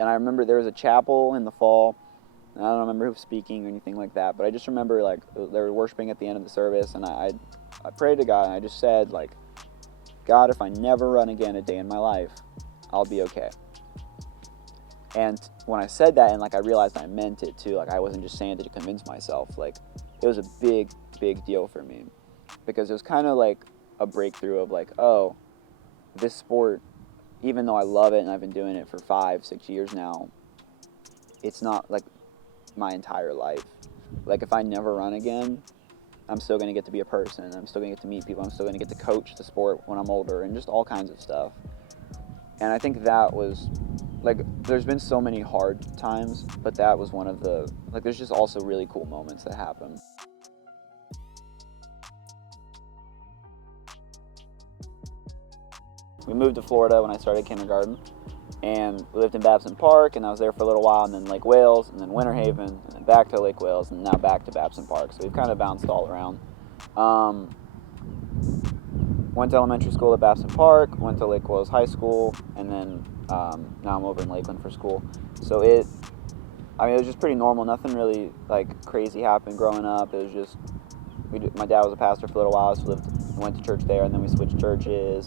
And I remember there was a chapel in the fall. And I don't remember who was speaking or anything like that, but I just remember like they were worshiping at the end of the service, and I prayed to God, and I just said like, God, if I never run again a day in my life, I'll be okay. And when I said that, and like I realized I meant it too, like I wasn't just saying it to convince myself, like it was a big, big deal for me, because it was kind of like a breakthrough of like, oh, this sport, even though I love it and I've been doing it for 5-6 years now, it's not like my entire life. Like if I never run again, I'm still going to get to be a person. I'm still going to get to meet people. I'm still going to get to coach the sport when I'm older and just all kinds of stuff. And I think that was, like, there's been so many hard times, but that was one of the, like, there's just also really cool moments that happen. We moved to Florida when I started kindergarten, and we lived in Babson Park, and I was there for a little while, and then Lake Wales, and then Winter Haven, and then back to Lake Wales, and now back to Babson Park. So we've kind of bounced all around. Went to elementary school at Babson Park, went to Lake Wales High School, and then now I'm over in Lakeland for school. So it was just pretty normal. Nothing really like crazy happened growing up. It was just my dad was a pastor for a little while, so went to church there, and then we switched churches.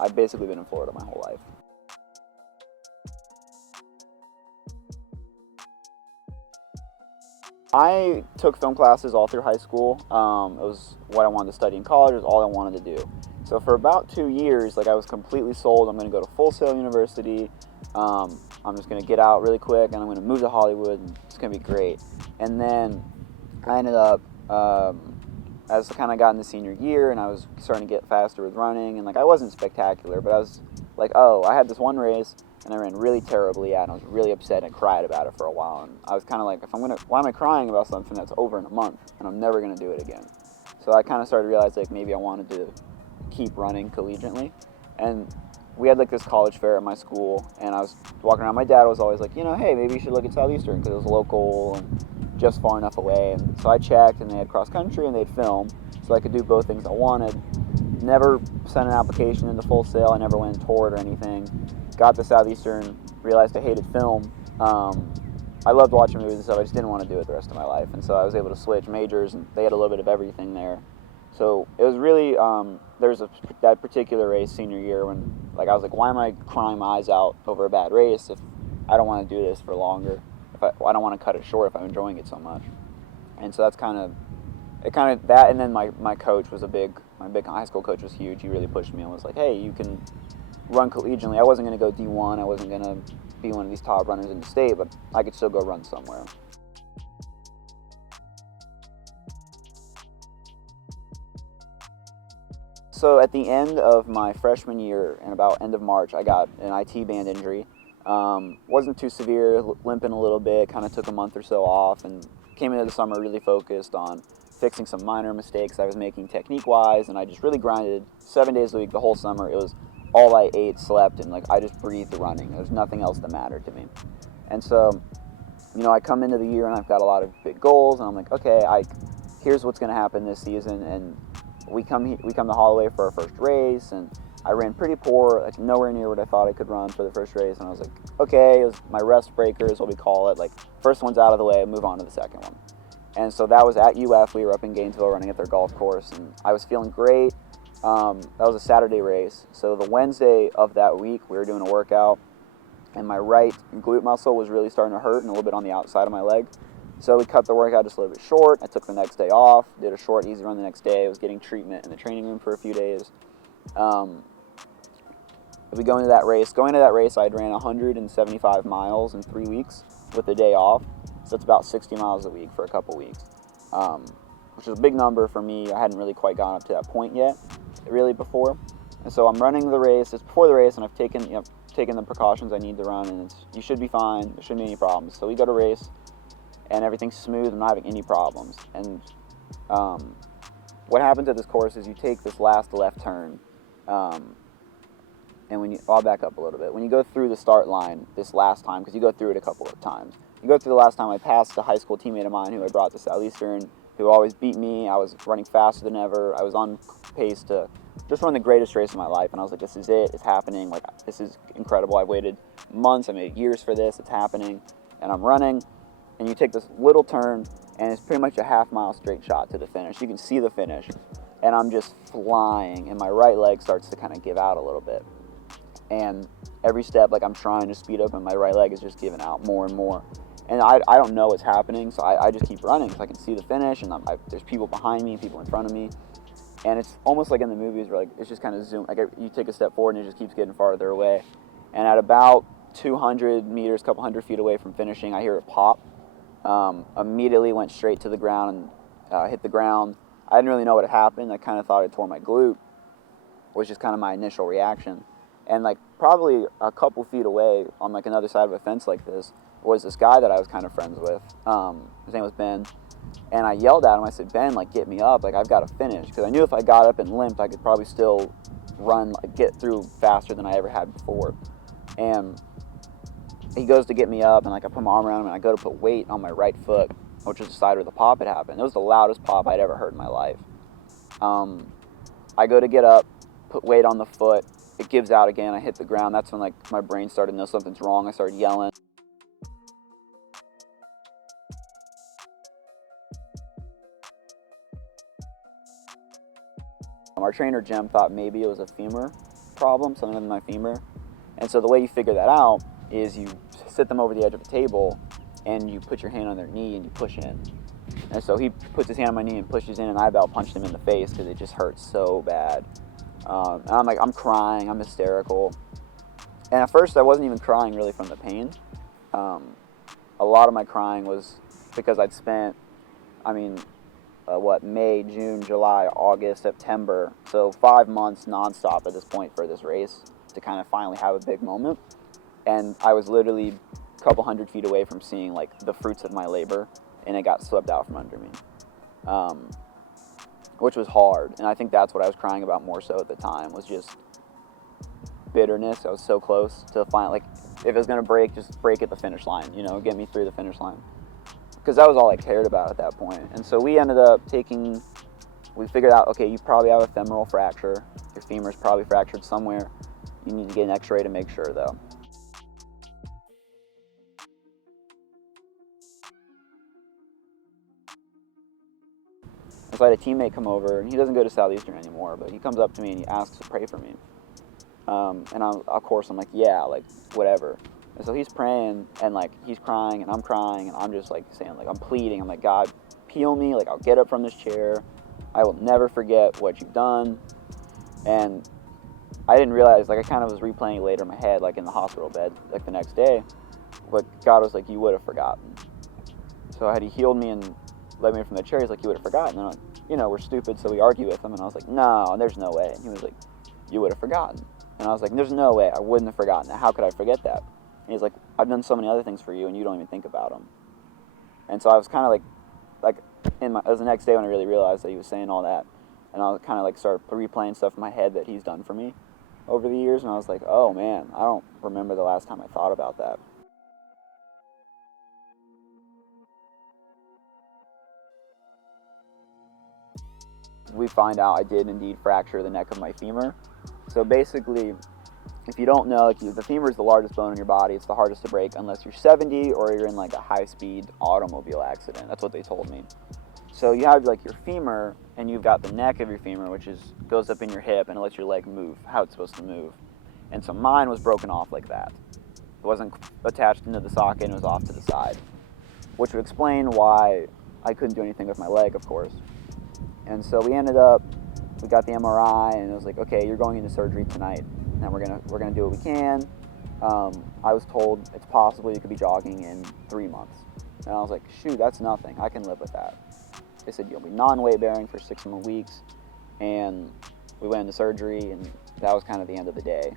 I've basically been in Florida my whole life. I took film classes all through high school. It was what I wanted to study in college. It was all I wanted to do. So for about 2 years, like I was completely sold. I'm going to go to Full Sail University. I'm just going to get out really quick, and I'm going to move to Hollywood. And it's going to be great. And then I ended up, as I kind of got in the senior year, and I was starting to get faster with running, and like I wasn't spectacular, but I was like, oh, I had this one race, and I ran really terribly at it, and I was really upset and cried about it for a while. And I was kind of like, why am I crying about something that's over in a month, and I'm never going to do it again? So I kind of started to realize like maybe I wanted to keep running collegiately. And we had like this college fair at my school, and I was walking around. My dad was always like, hey, maybe you should look at Southeastern because it was local and just far enough away. And so I checked, and they had cross country and they had film, so I could do both things I wanted. Never sent an application into Full Sail. I never went and toured or anything. Got to Southeastern, realized I hated film. I loved watching movies and stuff. I just didn't want to do it the rest of my life. And so I was able to switch majors, and they had a little bit of everything there. So it was really, there's that particular race senior year when like I was like, why am I crying my eyes out over a bad race if I don't want to do this for longer? If I don't want to cut it short if I'm enjoying it so much. And so that's kind of that. And then my coach was my big high school coach was huge. He really pushed me and was like, hey, you can run collegiately. I wasn't going to go D1. I wasn't going to be one of these top runners in the state, but I could still go run somewhere. So at the end of my freshman year, and about end of March, I got an IT band injury. Wasn't too severe, limping a little bit, kind of took a month or so off, and came into the summer really focused on fixing some minor mistakes I was making technique-wise, and I just really grinded 7 days a week the whole summer. It was all I ate, slept, and like I just breathed running. There's nothing else that mattered to me. And so, I come into the year and I've got a lot of big goals, and I'm like, okay, here's what's going to happen this season. And we come to Holloway for our first race, and I ran pretty poor, like nowhere near what I thought I could run for the first race. And I was like, okay, it was my rest breaker is what we call it. Like first one's out of the way, move on to the second one. And so that was at UF. We were up in Gainesville running at their golf course, and I was feeling great. That was a Saturday race. So the Wednesday of that week, we were doing a workout, and my right glute muscle was really starting to hurt and a little bit on the outside of my leg. So we cut the workout just a little bit short. I took the next day off, did a short, easy run the next day. I was getting treatment in the training room for a few days. We go into that race. Going into that race, I'd ran 175 miles in 3 weeks with a day off. So that's about 60 miles a week for a couple weeks, which is a big number for me. I hadn't really quite gone up to that point yet, really before. And so I'm running the race. It's before the race, and I've taken the precautions I need to run, and you should be fine. There shouldn't be any problems. So we go to race, and everything's smooth. I'm not having any problems. And what happens at this course is you take this last left turn, and I'll back up a little bit. When you go through the start line this last time, because you go through it a couple of times, you go through the last time, I passed a high school teammate of mine who I brought to Southeastern, who always beat me. I was running faster than ever. I was on pace to just run the greatest race of my life, and I was like, this is it. It's happening. Like, this is incredible. I've waited months, I made years for this, it's happening, and I'm running, and you take this little turn, and it's pretty much a half-mile straight shot to the finish. You can see the finish, and I'm just flying, and my right leg starts to kind of give out a little bit. And every step, like I'm trying to speed up, and my right leg is just giving out more and more. And I don't know what's happening, so I just keep running because I can see the finish, and there's people behind me, people in front of me. And it's almost like in the movies where like it's just kind of zoom, like you take a step forward and it just keeps getting farther away. And at about 200 meters, a couple hundred feet away from finishing, I hear it pop. Immediately went straight to the ground and hit the ground. I didn't really know what had happened. I kind of thought I tore my glute, was just kind of my initial reaction. And like probably a couple feet away on like another side of a fence like this was this guy that I was kind of friends with. His name was Ben. And I yelled at him. I said, Ben, like, get me up. Like, I've got to finish. Because I knew if I got up and limped, I could probably still run, like, get through faster than I ever had before. And he goes to get me up, and, like, I put my arm around him, and I go to put weight on my right foot, which was the side where the pop had happened. It was the loudest pop I'd ever heard in my life. I go to get up, put weight on the foot. It gives out again. I hit the ground. That's when, like, my brain started to know something's wrong. I started yelling. Our trainer, Jim, thought maybe it was a femur problem, something with my femur. And so the way you figure that out is you sit them over the edge of a table and you put your hand on their knee and you push in. And so he puts his hand on my knee and pushes in, and I about punched him in the face because it just hurt so bad. And I'm crying, I'm hysterical. And at first I wasn't even crying really from the pain. A lot of my crying was because I'd spent, May, June, July, August, September, so 5 months nonstop at this point for this race to kind of finally have a big moment. And I was literally a couple hundred feet away from seeing like the fruits of my labor, and it got swept out from under me, which was hard. And I think that's what I was crying about more so at the time, was just bitterness. I was so close to finally, like, if it was going to break, just break at the finish line, get me through the finish line. Because that was all I cared about at that point. And so we ended up we figured out, okay, you probably have a femoral fracture. Your femur's probably fractured somewhere. You need to get an x-ray to make sure, though. So I had a teammate come over, and he doesn't go to Southeastern anymore, but he comes up to me and he asks to pray for me. And of course, I'm like, yeah, like, whatever. And so he's praying, and like he's crying, and I'm just like saying, like, I'm pleading. I'm like, God, heal me. Like, I'll get up from this chair. I will never forget what you've done. And I didn't realize, like, I kind of was replaying it later in my head, like in the hospital bed, like the next day. But God was like, you would have forgotten. So had he healed me and let me from the chair, he's like, you would have forgotten. And we're stupid, so we argue with him. And I was like, no, there's no way. And he was like, you would have forgotten. And I was like, there's no way I wouldn't have forgotten that. How could I forget that? And he's like, I've done so many other things for you, and you don't even think about them. And so I was kind of it was the next day when I really realized that he was saying all that. And I was kind of like started replaying stuff in my head that he's done for me over the years. And I was like, oh man, I don't remember the last time I thought about that. We find out I did indeed fracture the neck of my femur. So basically, if you don't know, like, the femur is the largest bone in your body. It's the hardest to break unless you're 70 or you're in like a high-speed automobile accident. That's what they told me. So you have like your femur, and you've got the neck of your femur, which goes up in your hip and it lets your leg move how it's supposed to move. And so mine was broken off like that. It wasn't attached into the socket, and it was off to the side, which would explain why I couldn't do anything with my leg, of course. And so we got the MRI, and it was like, okay, you're going into surgery tonight, and we're gonna do what we can. I was told it's possible you could be jogging in 3 months. And I was like, shoot, that's nothing. I can live with that. They said you'll be non-weight bearing for 6 more weeks, and we went into surgery, and that was kind of the end of the day.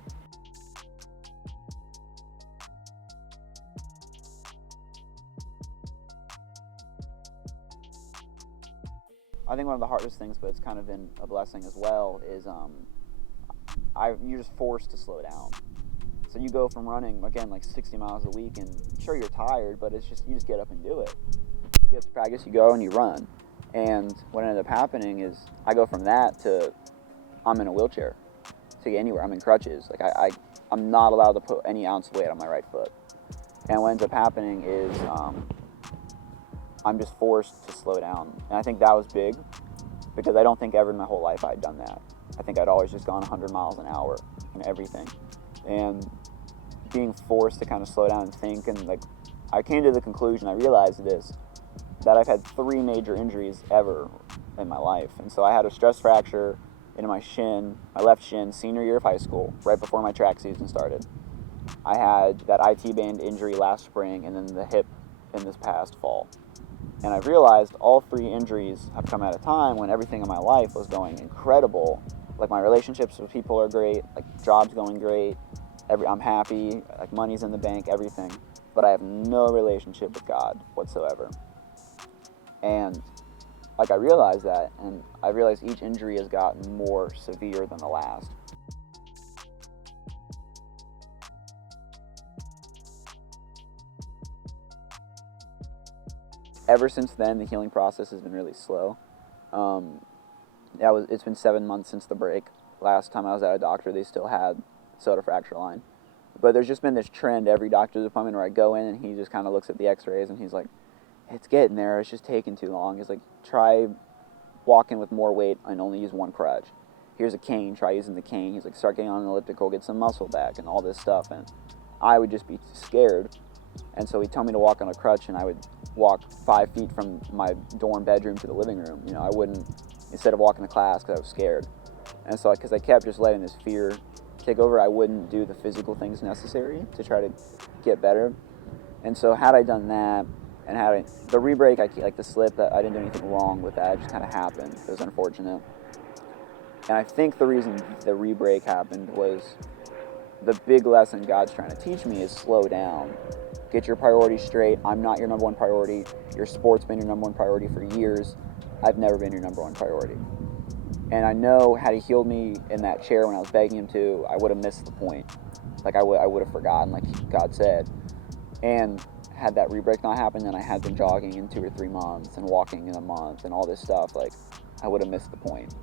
I think one of the hardest things, but it's kind of been a blessing as well, is you're just forced to slow down. So you go from running, again, like 60 miles a week, and sure, you're tired, but it's just, you just get up and do it. You get to practice, you go and you run. And what ended up happening is I go from that to I'm in a wheelchair to get anywhere. I'm in crutches. Like I'm not allowed to put any ounce of weight on my right foot. And what ends up happening is I'm just forced to slow down. And I think that was big, because I don't think ever in my whole life I'd done that. I think I'd always just gone 100 miles an hour in everything. And being forced to kind of slow down and think, and like, I came to the conclusion, I realized this, that I've had 3 major injuries ever in my life. And so I had a stress fracture in my shin, my left shin, senior year of high school, right before my track season started. I had that IT band injury last spring, and then the hip in this past fall. And I've realized all 3 injuries have come at a time when everything in my life was going incredible. Like, my relationships with people are great, like, job's going great, I'm happy, like, money's in the bank, everything. But I have no relationship with God whatsoever. And like, I realized that, and I realized each injury has gotten more severe than the last. Ever since then, the healing process has been really slow. It's been 7 months since the break. Last time I was at a doctor, they still had soda fracture line. But there's just been this trend every doctor's appointment where I go in and he just kind of looks at the x-rays and he's like, it's getting there, it's just taking too long. He's like, try walking with more weight and only use 1 crutch. Here's a cane, try using the cane. He's like, start getting on an elliptical, get some muscle back, and all this stuff. And I would just be scared. And so he told me to walk on a crutch, and I would walk 5 feet from my dorm bedroom to the living room. You know, I wouldn't, instead of walking to class, because I was scared. And so, because I kept just letting this fear take over, I wouldn't do the physical things necessary to try to get better. And so had I done that, and had the re-break, like the slip, I didn't do anything wrong with that. It just kind of happened. It was unfortunate. And I think the reason the re-break happened was the big lesson God's trying to teach me is slow down. Get your priorities straight. I'm not your number 1 priority. Your sport's been your number 1 priority for years. I've never been your number 1 priority. And I know had he healed me in that chair when I was begging him to, I would have missed the point. Like, I would have forgotten, like God said. And had that re-break not happened, then I had been jogging in 2 or 3 months and walking in a month and all this stuff, like, I would have missed the point.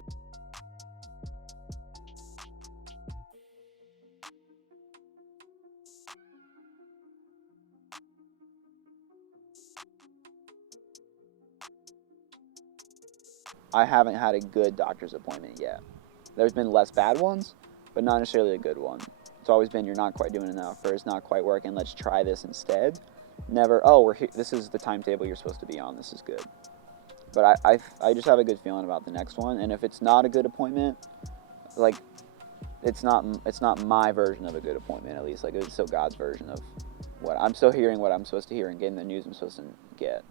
I haven't had a good doctor's appointment yet. There's been less bad ones, but not necessarily a good one. It's always been, you're not quite doing enough, or it's not quite working, let's try this instead. Never, oh, we're here, this is the timetable you're supposed to be on, this is good. But I just have a good feeling about the next one, and if it's not a good appointment, like, it's not my version of a good appointment, at least. Like, it's still God's version of what I'm still hearing, what I'm supposed to hear, and getting the news I'm supposed to get.